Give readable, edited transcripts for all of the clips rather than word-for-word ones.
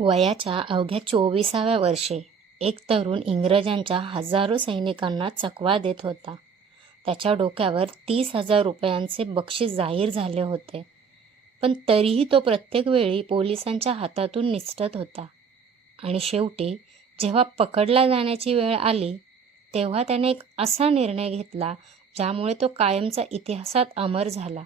वयाच्या अवघ्या 24व्या वर्षी एक तरुण इंग्रजांच्या हजारो सैनिकांना चकवा देत होता. त्याच्या डोक्यावर 30,000 रुपयांचे बक्षीस जाहीर झाले होते. पण तरीही तो प्रत्येक वेळी पोलिसांच्या हातातून निसटत होता. आणि शेवटी जेव्हा पकडला जाण्याची वेळ आली तेव्हा त्याने एक असा निर्णय घेतला ज्यामुळे तो कायमचा इतिहासात अमर झाला.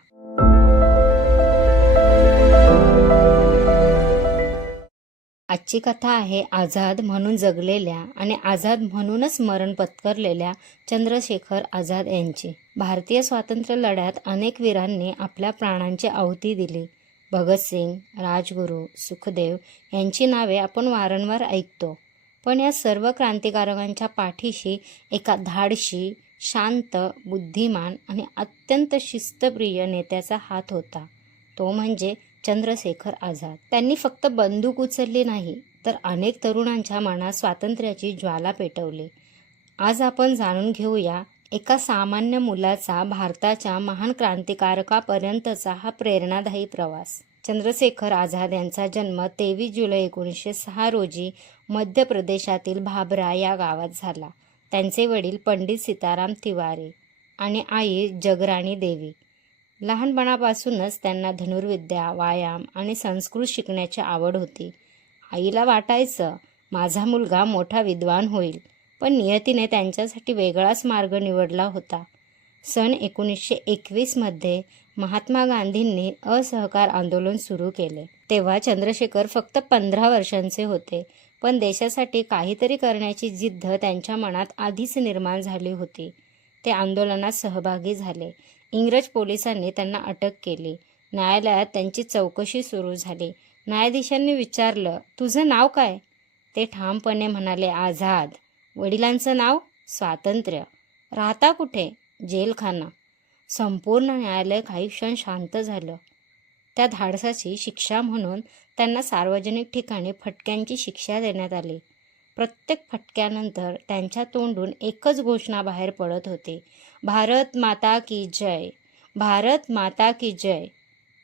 आजची कथा आहे आझाद म्हणून जगलेल्या आणि आझाद म्हणूनच मरण पत्करलेल्या चंद्रशेखर आझाद यांची. भारतीय स्वातंत्र्य लढ्यात अनेक वीरांनी आपल्या प्राणांची आहुती दिली. भगतसिंग, राजगुरू, सुखदेव यांची नावे आपण वारंवार ऐकतो. पण या सर्व क्रांतिकारकांच्या पाठीशी एका धाडशी, शांत, बुद्धिमान आणि अत्यंत शिस्तप्रिय नेत्याचा हात होता. तो म्हणजे चंद्रशेखर आझाद. त्यांनी फक्त बंदूक उचलली नाही तर अनेक तरुणांच्या मनात स्वातंत्र्याची ज्वाला पेटवली. आज आपण जाणून घेऊया एका सामान्य मुलाचा भारताच्या महान क्रांतिकारकापर्यंतचा हा प्रेरणादायी प्रवास. चंद्रशेखर आझाद यांचा जन्म 23 जुलै 1906 रोजी मध्य प्रदेशातील भाभरा या गावात झाला. त्यांचे वडील पंडित सीताराम तिवारी आणि आई जगराणी देवी. लहानपणापासूनच त्यांना धनुर्विद्या, व्यायाम आणि संस्कृत शिकण्याची आवड होती. आईला वाटायचं माझा मुलगा मोठा विद्वान होईल, पण नियतीने त्यांच्यासाठी वेगळाच मार्ग निवडला होता. सन 1921 मध्ये महात्मा गांधींनी असहकार आंदोलन सुरू केले. तेव्हा चंद्रशेखर फक्त 15 वर्षांचे होते, पण देशासाठी काहीतरी करण्याची जिद्द त्यांच्या मनात आधीच निर्माण झाली होती. ते आंदोलनात सहभागी झाले. इंग्रज पोलिसांनी त्यांना अटक केली. न्यायालयात त्यांची चौकशी सुरू झाली. न्यायाधीशांनी विचारलं, तुझं नाव काय? ते ठामपणे म्हणाले, आझाद. वडिलांचं नाव? स्वातंत्र्य. राहता कुठे? जेलखाना. संपूर्ण न्यायालय काही क्षण शांत झालं. त्या धाडसाची शिक्षा म्हणून त्यांना सार्वजनिक ठिकाणी फटक्यांची शिक्षा देण्यात आली. प्रत्येक फटक्यानंतर त्यांच्या तोंडून एकच घोषणा बाहेर पडत होती, भारत माता की जय, भारत माता की जय.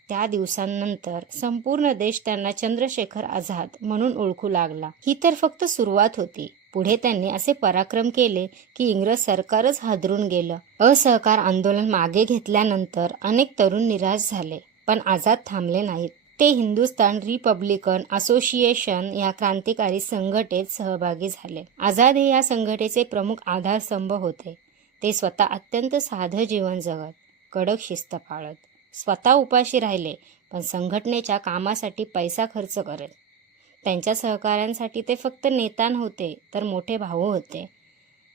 त्या दिवसांनंतर संपूर्ण देश त्यांना चंद्रशेखर आझाद म्हणून ओळखू लागला. ही तर फक्त सुरुवात होती. पुढे त्यांनी असे पराक्रम केले की इंग्रज सरकारच हादरून गेलं. असहकार आंदोलन मागे घेतल्यानंतर अनेक तरुण निराश झाले, पण आझाद थांबले नाहीत. ते हिंदुस्थान रिपब्लिकन असोसिएशन या क्रांतिकारी संघटनेत सहभागी झाले. आझाद हे या संघटनेचे प्रमुख आधारस्तंभ होते. ते स्वतः अत्यंत साधं जीवन जगत, कडक शिस्त पाळत, स्वतः उपाशी राहिले, पण संघटनेच्या कामासाठी पैसा खर्च करत. त्यांच्या सहकाऱ्यांसाठी ते फक्त नेता नव्हते तर मोठे भाऊ होते.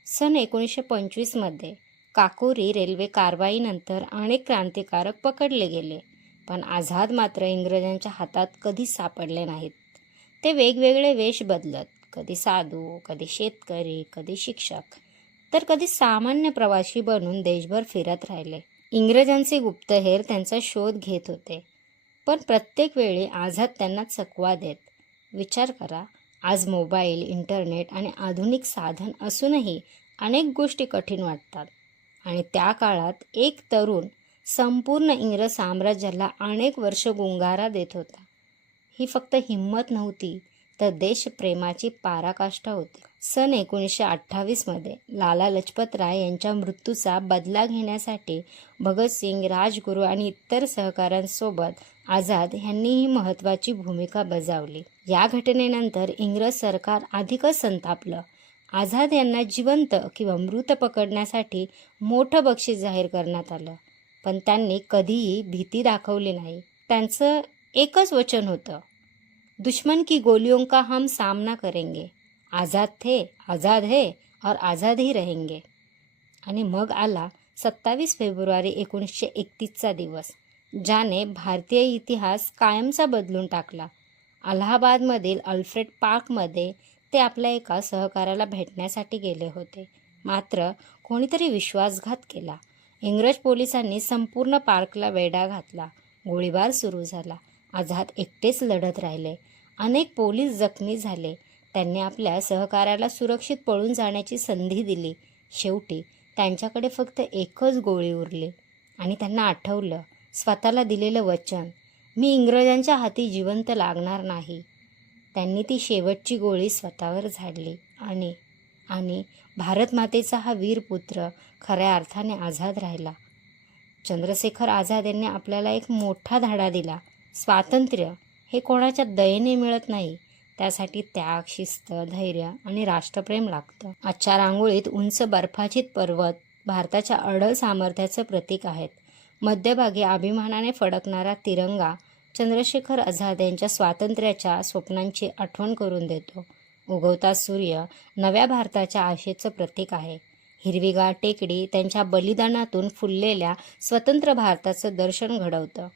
सन 1925 मध्ये काकोरी रेल्वे कारवाईनंतर अनेक क्रांतिकारक पकडले गेले, पण आझाद मात्र इंग्रजांच्या हातात कधीच सापडले नाहीत. ते वेगवेगळे वेश बदलत, कधी साधू, कधी शेतकरी, कधी शिक्षक, तर कधी सामान्य प्रवासी बनून देशभर फिरत राहिले. इंग्रजांचे गुप्तहेर त्यांचा शोध घेत होते, पण प्रत्येक वेळी आझाद त्यांना चकवा देत. विचार करा, आज मोबाईल, इंटरनेट आणि आधुनिक साधन असूनही अनेक गोष्टी कठीण वाटतात. आणि त्या काळात एक तरुण संपूर्ण इंग्रज साम्राज्याला अनेक वर्ष गुंगारा देत होता. ही फक्त हिंमत नव्हती तर देशप्रेमाची पराकाष्ठा होती. सन 1928 मध्ये लाला लजपत राय यांच्या मृत्यूचा बदला घेण्यासाठी भगतसिंग, राजगुरू आणि इतर सहकाऱ्यांसोबत आझाद यांनीही महत्त्वाची भूमिका बजावली. या घटनेनंतर इंग्रज सरकार अधिकच संतापलं. आझाद यांना जिवंत किंवा मृत पकडण्यासाठी मोठं बक्षीस जाहीर करण्यात आलं, पण त्यांनी कधीही भीती दाखवली नाही. त्यांचं एकच वचन होतं, दुश्मन की गोलियों का हम सामना करेंगे, आझाद थे, आझाद है और आझाद ही रहेंगे. आणि मग आला 27 फेब्रुवारी 1931चा दिवस, ज्याने भारतीय इतिहास कायमचा बदलून टाकला. अलाहाबादमधील अल्फ्रेड पार्कमध्ये ते आपल्या एका सहकाऱ्याला भेटण्यासाठी गेले होते, मात्र कोणीतरी विश्वासघात केला. इंग्रज पोलिसांनी संपूर्ण पार्कला वेढा घातला. गोळीबार सुरू झाला. आझाद एकटेच लढत राहिले. अनेक पोलीस जखमी झाले. त्यांनी आपल्या सहकाऱ्याला सुरक्षित पळून जाण्याची संधी दिली. शेवटी त्यांच्याकडे फक्त एकच गोळी उरली आणि त्यांना आठवलं स्वतःला दिलेलं वचन, मी इंग्रजांच्या हाती जिवंत लागणार नाही. त्यांनी ती शेवटची गोळी स्वतःवर झाडली आणि भारत मातेचा हा वीर पुत्र खऱ्या अर्थाने आझाद राहिला. चंद्रशेखर आझाद यांनी आपल्याला एक मोठा धडा दिला. स्वातंत्र्य हे कोणाच्या दयेने मिळत नाही, त्यासाठी त्याग, शिस्त, धैर्य आणि राष्ट्रप्रेम लागतं. आजच्या रांगोळीत उंच बर्फाच्छादित पर्वत भारताच्या अढळ सामर्थ्याचं प्रतीक आहेत. मध्यभागी अभिमानाने फडकणारा तिरंगा चंद्रशेखर आझाद यांच्या स्वातंत्र्याच्या स्वप्नांची आठवण करून देतो. उगवता सूर्य नव्या भारताच्या आशेचं प्रतीक आहे. हिरवीगार टेकडी त्यांच्या बलिदानातून फुललेल्या स्वतंत्र भारताचं दर्शन घडवतं.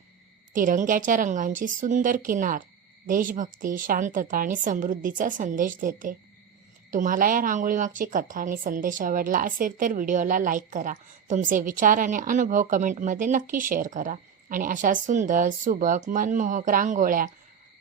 तिरंग्याच्या रंगांची सुंदर किनार देशभक्ती, शांतता आणि समृद्धीचा संदेश देते. तुम्हाला या रांगोळीमागची कथा आणि संदेश आवडला असेल तर व्हिडिओला लाईक करा. तुमचे विचार आणि अनुभव कमेंटमध्ये नक्की शेअर करा. आणि अशा सुंदर, सुबक, मनमोहक रांगोळ्या,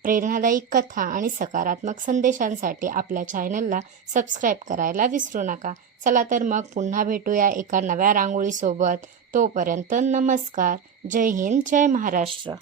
प्रेरणादायी कथा आणि सकारात्मक संदेशांसाठी आपल्या चॅनलला सबस्क्राईब करायला विसरू नका. चला तर मग पुन्हा भेटूया एका नव्या रांगोळीसोबत. तोपर्यंत नमस्कार. जय हिंद, जय महाराष्ट्र.